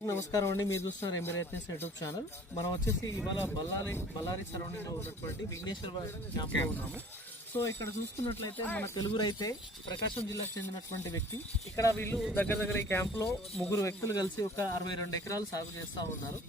నమస్కారం అండి, మీరు చూస్తున్నారు ఎంబీరైత్నెస్ యూట్యూబ్ ఛానల్. మనం వచ్చేసి ఇవాళ బళ్ళారి సరౌండింగ్ లో ఉన్నటువంటి విఘ్నేశ్వర క్యాంప్ లో ఉన్నాము. సో ఇక్కడ చూసుకున్నట్లయితే మన తెలుగు రైతే ప్రకాశం జిల్లాకు చెందినటువంటి వ్యక్తి. ఇక్కడ వీళ్ళు దగ్గర ఈ క్యాంప్ లో ముగ్గురు వ్యక్తులు కలిసి ఒక 62 ఎకరాలు సాగు చేస్తూ ఉన్నారు.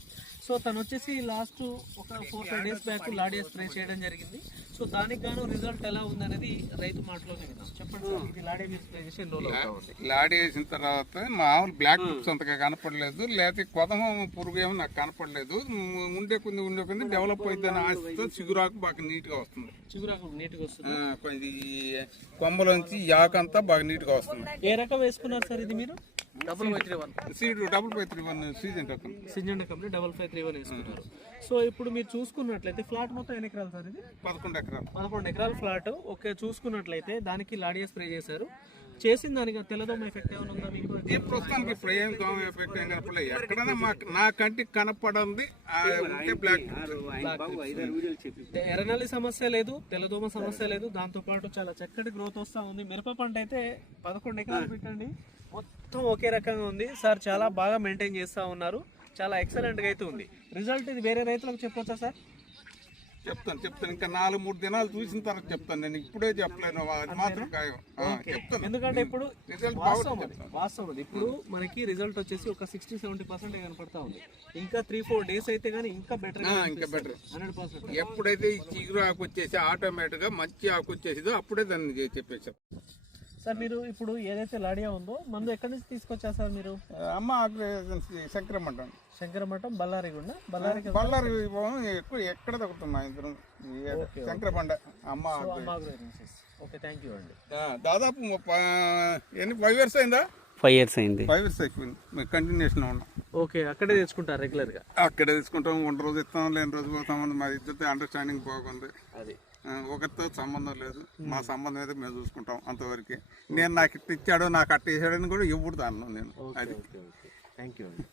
సో తను వచ్చేసి లాస్ట్ ఒక 4-5 డేస్ బ్యాక్ లాడియా స్ప్రే చేయడం జరిగింది. సో దానికి గాను రిజల్ట్ ఎలా ఉందనేది రైతు మాటలోనే విన్నాం. చెప్పండి సార్, ఇది లాడియా మీరు స్ప్రే చేసి ఎన్ని రోజులు అవుతా ఉంది? లాడి వేసిన తర్వాత మామూలు బ్లాక్ బుక్స్ అంతగా కనపడలేదు, లేకపోతే కొదమ పురుగు ఏమో నాకు కనపడలేదు. ఉండే కొంది డెవలప్ అవుతుందని ఆశతో చిగురాకు బాగా నీట్ గా వస్తుంది. చిగురాకు నీట్గా వస్తుంది. కొంచెం కొమ్మలోంచి యాకంతా బాగా నీట్ గా వస్తుంది. ఏ రకం వేసుకున్నారు సార్ ఇది మీరు? డబుల్ 531 సీడ్ డబుల్ 531 సీజన్ రకం, సింజెండా కంపెనీ డబుల్ 531 వేసుకున్నారు. సో ఇప్పుడు మీరు చూసుకున్నట్లయితే ఫ్లాట్ మొత్తం ఎన్ని ఎకరాలు సార్ ఇది? 11 ఎకరాలు. 11 ఎకరాల ఫ్లాట్. ఓకే, చూసుకున్నట్లయితే దానికి లాడియా స్ప్రే చేశారు. చేసిన దానికి తెల్లదోమ ఎఫెక్ట్ ఏమైనా ఉందా మీకు? ఈ ప్రస్తుతానికి ఇప్పుడు ఏం దోమ ఎఫెక్ట్ ఏం కనపడలేదు. ఎక్కడైనా నా కంటికి కనపడింది బ్లాక్. ఎర్రనల్లి సమస్య లేదు, తెల్లదోమ సమస్య లేదు. దాంతో పాటు చాలా చక్కటి గ్రోత్ వస్తూ ఉంది. మిరప పంట అయితే 11 ఎకరాలు పెట్టండి, మొత్తం ఒకే రకంగా ఉంది. సార్ చాలా బాగా మెయింటైన్ చేస్తూ ఉన్నారు, చాలా ఎక్సలెంట్గా అయితే ఉంది. రిజల్ట్ ఇది వేరే రైతులకు చెప్పొచ్చా సార్? చెప్తాను ఇంకా 4-3 దినాలు చూసిన తర్వాత చెప్తాను. నేను ఇప్పుడే చెప్పలేను, అది మాత్రం ఖాయం. చెప్తాను, ఎందుకంటే ఇప్పుడు రిజల్ట్ వాస్తవం అది. ఇప్పుడు మనకి రిజల్ట్ వచ్చేసి ఒక 60-70% కనపడతా ఉంది. ఇంకా 3-4 డేస్ అయితే కానీ ఇంకా బెటర్ 100%. ఎప్పుడైతే ఈ చిగురు ఆకు వచ్చేసి ఆటోమేటిక్ గా మంచి ఆకు వచ్చేసిందో అప్పుడే దాన్ని చెప్పేసాం. సార్ మీరు ఇప్పుడు ఏదైతే లాడియా ఉందో మందు ఎక్కడి నుంచి తీసుకొచ్చా సార్ మీరు? అమ్మ శంకరమఠం. శంకరమఠం బళ్ళారి ఎక్కువ ఎక్కడ దొరుకుతున్నా ఇద్దరు శంకరబండ అమ్మ. ఓకే, థ్యాంక్ యూ అండి. దాదాపు 5 years అయిందా? 5 years అయింది. 5 years అయిపోయింది, కంటిన్యూషన్ ఉన్నాం. ఓకే, అక్కడే తెచ్చుకుంటారు రెగ్యులర్ గా? అక్కడే తీసుకుంటాం, ఉన్న రోజు ఇస్తాం, లేని రోజు పోతాం. మా ఇద్దరితో అండర్స్టాండింగ్ బాగుంది. అది ఒకరితో సంబంధం లేదు, మా సంబంధం అయితే మేము చూసుకుంటాం అంతవరకు. నేను నాకు ఇట్లా ఇచ్చాడు, నాకు అట్ట వేసాడని కూడా ఇవ్వడు అన్నాను నేను. అది థ్యాంక్ యూ అండి.